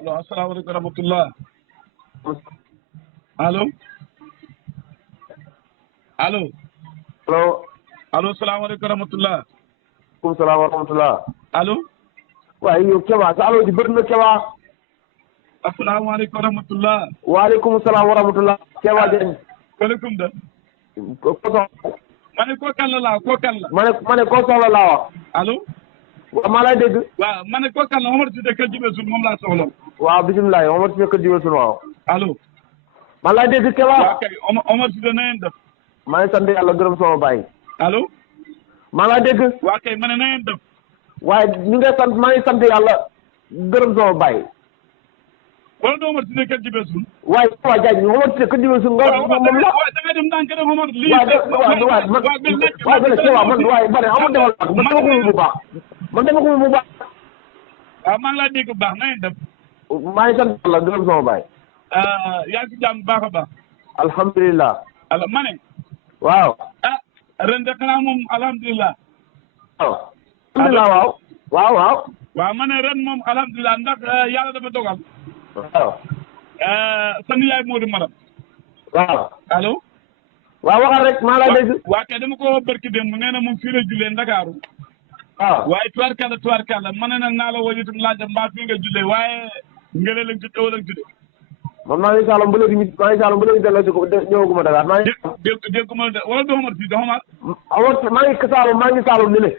allo asalaamaaleykum wa rahmatullah allo allo allo. allo salaamaaleykum wa rahmatullah maaleykum salaam wa rahmatullah. allo waaye yow Keba sa allo ji bëri na Keba. asalaamaaleykum wa rahmatullah waaleykum salaam wa rahmatullah. Keba Diagne. waaleykum da ko soxla. ma ne koo kan la laa koo kan la ma ne koo soxla laa wax. allo waaw maa lay dégg. waaw ma ne koo kan la Omar Cissé kër Jibé Soul moom laa soxla waaw bisimilah yow Omar Cissé kër Jibé Soul waaw. allo maa lay dégg Keba. waaw kay Omar Cissé na ngeen def maa ngi sant yàlla gërëm sama baay. allo maa lay dégg. waaw kay ma ne na ngeen def waaye ñu ngi sant maa ngi sant yàlla gërëm sama baay. wala du Omar Cissé kër Jibé Soul waaye Keba Diagne Omar Cissé kër Jibé Soul nga moom la. waaw da ngay dem ndànk rek Omar lii waaye man Keba man waaye ba ne amul defal man dama ko bu baax man dama ko bu baax. waaw maa ngi laa dégg bu baax na ngeen def maa ngi sant yàlla gërëm sama baay. yaa ngi ci jàmm bu baax a baax alhamdulilah. alors ma ne waaw. ren de xanaa moom alhamdulilah waaw. alhamdulilah waaw. waaw waaw. waaw ma ne ren moom alhamdulilah ndax yàlla dafa dogal waaw. sa nijaay Modou Maram waaw. allo waaw waxal rek maa lay dégg. waa kay dama ko barki démb nee na moom fii la jullee Ndakaaru waaw. waaye tubaarkàlla ma ne nag naa la woo itam laaj mbaa fii nga jullee waaye ngëlee lañ ci taw lañ ci de man maa ngi Saalum ba léegi delloo ci ko ñëwaguma Dakar maa ngi. dégg ma de wala doo Omar fii doo Omar maa ngi Saalum ni ne.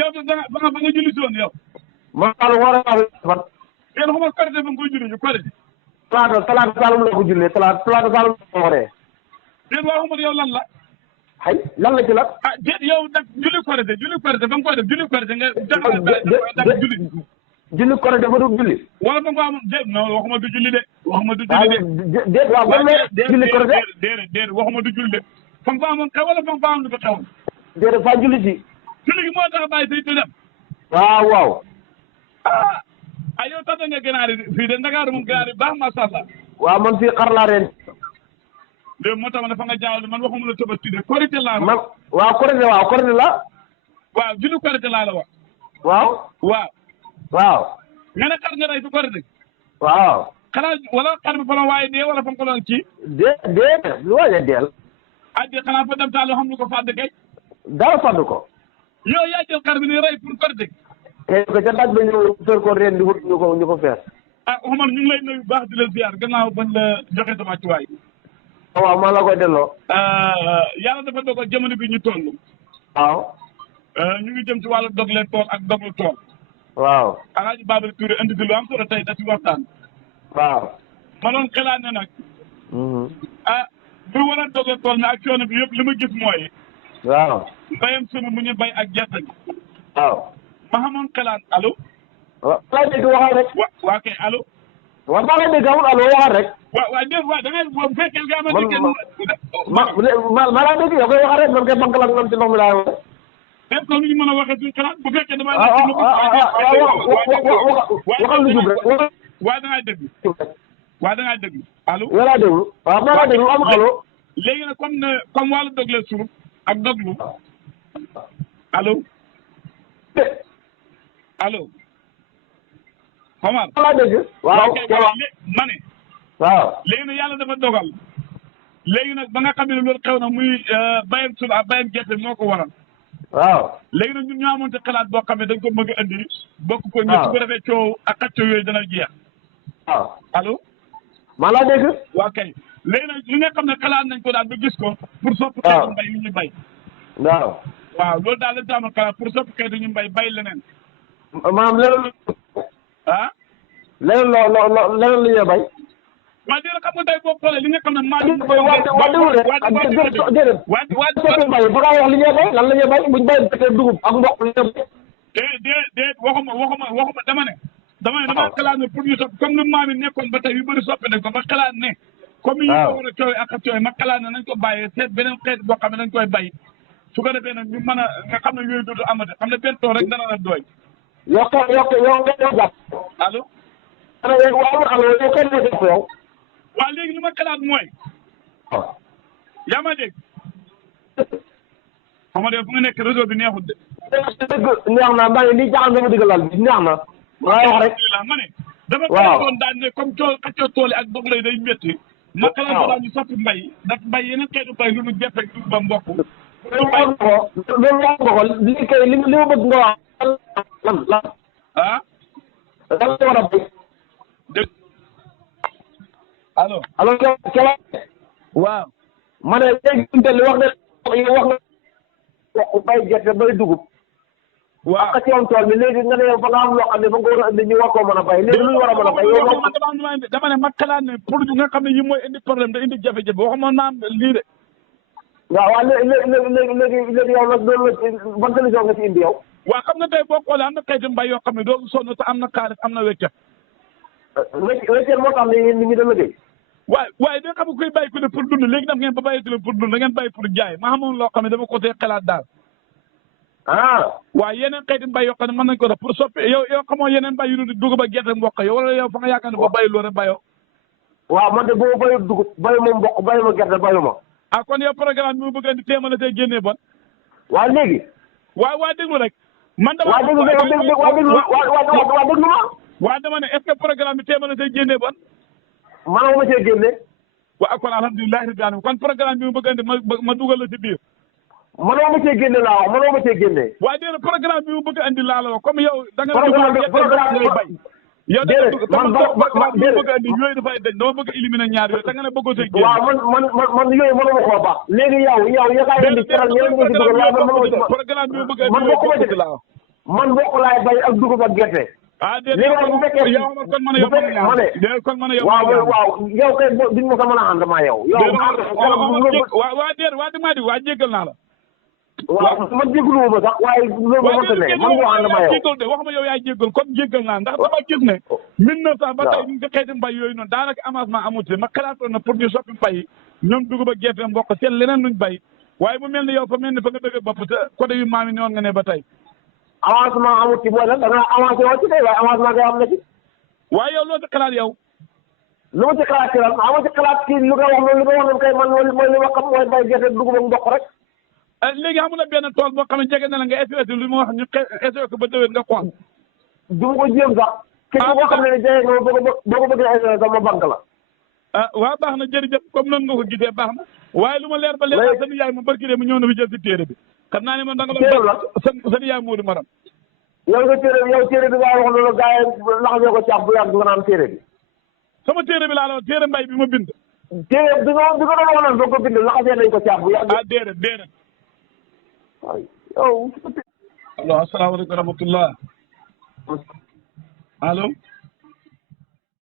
yow da nga ba nga julli si woon yow ma Saalum war a fan. yéen Omar korité ba nga koy julli ñu korité talaata Saalum la ko jullee talaata Saalum la ko waree. déet waa Omar yow lan la ay lan la ci la. déet yow nag julli korité ba nga koy def julli korité nga julli julli korite ba du julli. wala ba nga ko amoon déet non waxuma du julli de waxuma du julli de déet waaw ban la julli korite. déedéet waxuma du julli de fa nga ko amoon xew wala fa nga ko amoon lu ko xewoon déedéet fa julli si. julli gi moo tax a bàyyi say te dem waaw waaw. yow tata nga ganaar yi fii de Ndakaaru moom ganaar yi baax macha allah waaw man fii xar laa ren. léegi moo tax ma ne fa nga jaawale man waxuma la Tabaski de korite laa man waaw korite la. waaw julli korite laa la wax waaw. waaw waaw. nga ne xar nga rey fi korite waaw. xanaa wala xar bi fa la waaye dee wala fa nga ko doon kii lu waay a deel. xanaa fa dem taal loo xam lu ko fàdd kay dara fàdd ko. yow yaa jël xar bi ni rey pour korite tey ko ca daj ba ñëw sër ko ren di wut ñu ko fees. Omar ñu ngi lay nuyu baax di la ziar gannaaw bañ la joxe sama wàccuwaay waaw maa la koy delloo. yàlla dafa dogal jamono bi ñu toll waaw. ñu ngi jëm ci wàllu dogle tool ak doglu tool waaw. Alaaji Babal Touré indi fi lu am solo tey da ci waxtaan waaw. ma doon xalaat ne nag bu war a dogle tool mi ak coono bi yëpp li ma gis mooy waaw. mbayam sunu mu ñu bay ak gerte gi waaw. ma xamoon xalaat allo waaw maa ngi dégg waxal rek. waa kay allo waaw maa ngi dégg amul allo waxal rek. waaw déet waaw da ngay bu fekkee nga ma dégg ma laa dégg yow koy waxal rek man kay banque la ngam ci ndox mi laa wax. est-ce que ñu mën a waxee suñu xalaat bu fekkee damay waxal lu jub rek. waaw da ngay dégg waaw da ngay dégg allo yow laa déglu waaw maa laa déglu amul allo. léegi nag comme wàllu dogle suuf ak doglu allo allo Omar maa laa dégg. waaw ma ne waaw. léegi nag yàlla dafa dogal léegi nag ba nga xam ne loolu xew na muy bayam suuf ak bayam gerte moo ko waral waaw. léegi nag ñun ñoo amoon ci xalaat boo xam ne dañ ko bëgg a indi bokk ko ñëpp su ko defee coow ak xaccoo yooyu dana jeex waaw. allo maa laa dégg. waa kay léegi nag li nga xam ne xalaat nañ ko daal ba gis ko pour soppi xeetu mbay yu ñu bay waaw. waaw loolu daal lañ ci amoon xalaat pour soppi xeetu ñu bay leneen maanaam leneen. leneen leneen li ñuy bay. waaw déedéet xam nga tey boo xoolee li nga xam ne maa ngi. déedéet. fa ngaa wax li ñuy bay lan la ñuy bay buñ bay dugub ak mboq li ñuy bay. déet waxuma dama ne. dama xalaat ne pour ñu soppi comme ni maam yi nekkoon ba tey yu bëri soppi nañ ko ma xalaat ne. comme yi ñu ko war a coowee ak a coowee ma xalaat ne nañ ko bàyyee seet beneen xeet boo xam ne dañ koy bay su ko defee nag ñu mën a nga xam ne yooyu dootu amati xam ne benn tool rek dana la doy. yokk nga jàpp. allo. yow. waaw léegi li ma xalaat mooy. yaa ma dégg. xam nga fu nga nekk réseau bi neexut de. dëgg neex na maa ngi nii jaaxal nga ma digg lal bi neex na. maa wax rek ma ne dama ko doon daan ne comme tool xëccoo tool yi ak boog lay day métti. ma xalaat ko daal ñu soppi mbay ndax mbay yeneen xeetu mbay lu nu gerte du ba mbokk. loolu wax nga ko li kay li ma bëgg nga wax lan ah. lan la war a béy. dégg allo. allo Kella. waaw. ma ne léegi li wax nga bay gerte bay dugub. waaw ak ci yoon tool bi léegi nga ne yow ba nga am loo xam ne ba nga war a indi ñu war koo mën a bay léegi lu ñu war a mën a bay yow dama ne ma xalaat ne pour nga xam ne yi mooy indi problème da indi jafe-jafe waxuma naam lii de. waaw léegi yow nag loolu ban solution nga ci indi yow. waaw xam nga tey boo xoolee am na xeetu mbay yoo xam ne doo sonn te am na xaalis am na wéccet. wéccet moo tax nit ñi da liggéey. waaye da nga xam kuy bay ku ne pour dund léegi daf ngeen ba bàyyi pour dund da ngeen bàyyi pour jaay ma xamoon loo xam ne dama ko tee xalaat daal. waaw yeneen xeeti mbay yoo xam ne mën nañu ko def pour soppi yow xamoo yeneen mbay yu dul dugub ak gerte mboq yow wala yow fa nga yaakaar ne boo bàyyi loolu rek bayoo. waaw man de boo bayu dugub bayu ma mboq bayu ma gerte bayu ma. ah kon yow programme bi mu bëgg a indi téeméer la tey génnee bon. waaw léegi. waa déglu rek. man dama waa déglu ma. waa dama ne est-ce que programme bi téeméer la tey génnee bon. maanaam ma see génne. waaw kon alhamdulilah rabbil alamin kon programme bi mu bëgg a indi ma dugal la ci biir. mënoo ma cee génne laa wax mënoo ma cee génne. waaye déedéet programme bi mu bëgg a andi laa la wax comme yow. da nga programme bay. yow da nga bëgg a andi yooyu dafay dañ dama bëgg a éliminer ñaar yooyu da nga ne bëggoo see génne. waaw man yooyu mënuma koo baax. léegi yow ya kaay indi ci ñeneen ñi ci dugal waaye man mënuma ci programme bi mu bëgg a andi man bokkuma ci man bokk laay bay ak dugub ak gerte. léegi nag bu fekkee yow kon man yow kon man yow waaw yow kay duñ ma ko mën a ànd maa yow. waa jéggal naa la. waaw man jégalu ma sax waaye loolu mënta ne man nga ànd maa yow. jéggal de wax ma yow yaay jéggal kon jéggal naa ndax dama gis ne 1900 ba tey ñu ngi xeeti mbay yooyu noonu daanaka avancement amul ci ma xalaatoon na pour ñu soppi mbay yi ñoom dugub ak gerte mboq seen leneen luñ bay waaye mu mel ni yow fa mel ni fa nga dëgg bopp te côté yu maam yi ne woon nga ne ba tey avancement amul ci mooy lan da nga avancé woo ci tey waaye avancement kay am na ci. waaye yow loolu ci xalaat yow. lu ma ci xalaat ci lan ama ci xalaat ci lu nga wax noonu kay man mooy li ma xam mooy bay gerte dugub ak mboq rek. léegi amul na benn tool boo xam ne jege na la nga essayé lu ma wax ñu essayé ko ba déwén nga xool. du ma ko jéem sax. képp koo xam ne jege nga boo ko bëggee essayé sax ma banque la. waaw baax na jërëjëf comme noonu nga ko gisee baax na waaye lu ma leer ba leer seen yaay ma barki de mu ñëw na fi jël si téere bi xam naa ne man da nga doon seen yaay Modou Maram yow sa téere bi ngaa wax loolu gars yi laxasoo ko caaf bu yàgg nga naan téere bi sama téere bi laa la téere mbay bi ma bind téere bi nga doon wax naan doo ko bind laxasee nañ ko caaf bu yàgg déedéet waaw yow allo asalaamaaleykum wa rahmatullah allo